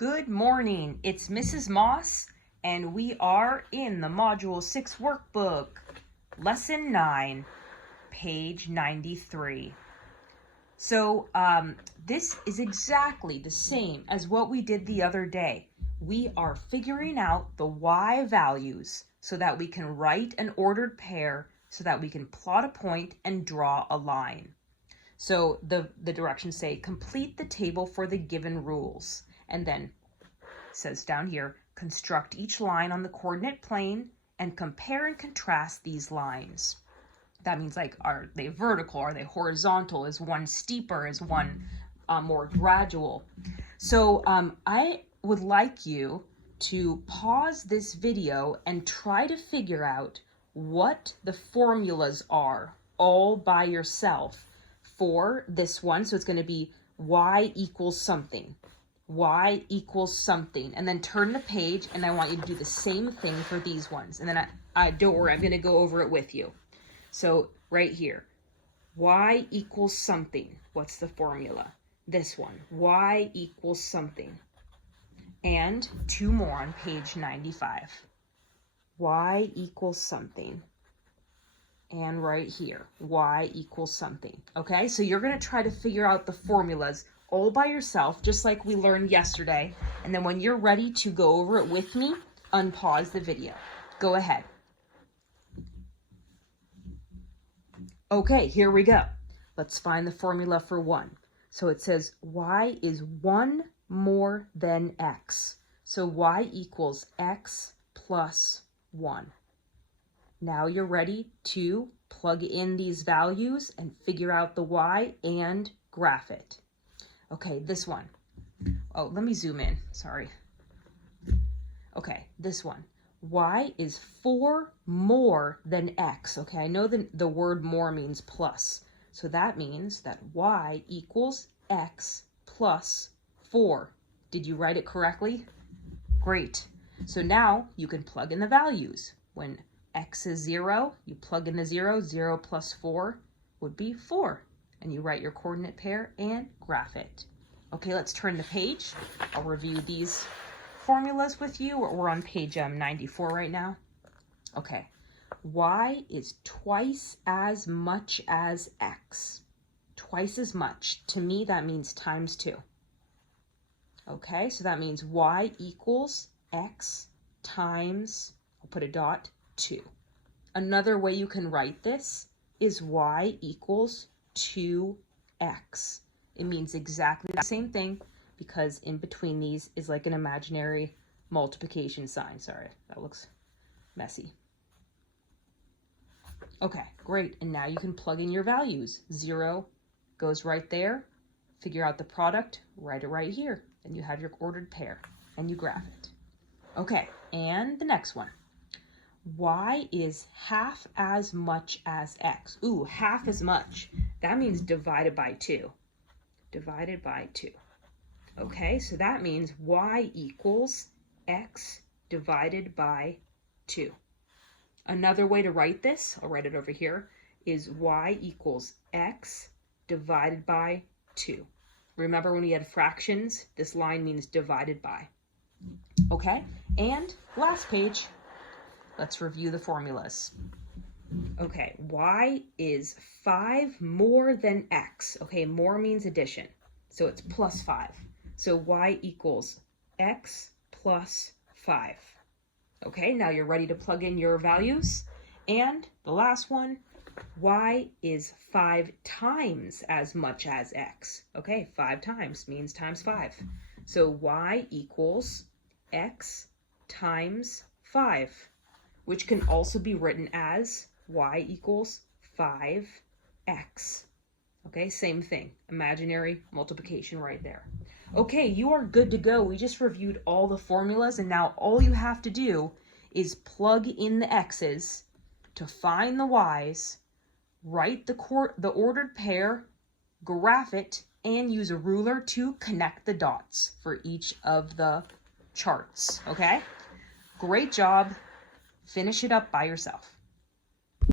Good morning, it's Mrs. Moss, and we are in the Module 6 workbook, Lesson 9, page 93. So this is exactly the same as what we did the other day. We are figuring out the y values so that we can write an ordered pair, so that we can plot a point and draw a line. So the directions say, complete the table for the given rules. And then it says down here, construct each line on the coordinate plane and compare and contrast these lines. That means, like, are they vertical? Are they horizontal? Is one steeper? Is one more gradual? So I would like you to pause this video and try to figure out what the formulas are all by yourself for this one. So it's going to be y equals something, y equals something, and then turn the page, and I want you to do the same thing for these ones. And then I don't worry, I'm going to go over it with you. So right here, y equals something. What's the formula? This one, y equals something. And two more on page 95. Y equals something. And right here, y equals something. Okay, so you're going to try to figure out the formulas all by yourself, just like we learned yesterday. And then when you're ready to go over it with me, unpause the video. Go ahead. Okay, here we go. Let's find the formula for 1. So it says y is 1 more than x. So y equals x plus 1. Now you're ready to plug in these values and figure out the y and graph it. Okay, this one. Oh, let me zoom in, sorry. Okay, this one. Y is 4 more than x. Okay, I know the word more means plus. So that means that y equals x plus 4. Did you write it correctly? Great. So now you can plug in the values. When x is 0, you plug in the 0. 0 plus 4 would be 4. And you write your coordinate pair and graph it. Okay, let's turn the page. I'll review these formulas with you. We're on page 94 right now. Okay, y is twice as much as x. Twice as much. To me, that means times 2. Okay, so that means y equals x times, I'll put a dot, 2. Another way you can write this is y equals 2x. It means exactly the same thing because in between these is like an imaginary multiplication sign. Sorry, that looks messy. Okay, great. And now you can plug in your values. 0 goes right there. Figure out the product, write it right here. Then you have your ordered pair and you graph it. Okay, and the next one. Y is half as much as x. Ooh, half as much. That means divided by 2. Divided by 2. Okay, so that means y equals x divided by 2. Another way to write this, I'll write it over here, is y equals x divided by 2. Remember when we had fractions, this line means divided by. Okay, and last page, let's review the formulas. Okay, y is 5 more than x. Okay, more means addition, so it's plus 5. So y equals x plus 5. Okay, now you're ready to plug in your values. And the last one, y is 5 times as much as x. Okay, 5 times means times 5. So y equals x times 5, which can also be written as y equals 5x. Okay, same thing, imaginary multiplication right there. Okay, you are good to go. We just reviewed all the formulas, and now all you have to do is plug in the x's to find the y's, write the ordered pair, graph it, and use a ruler to connect the dots for each of the charts. Okay, great job. Finish it up by yourself.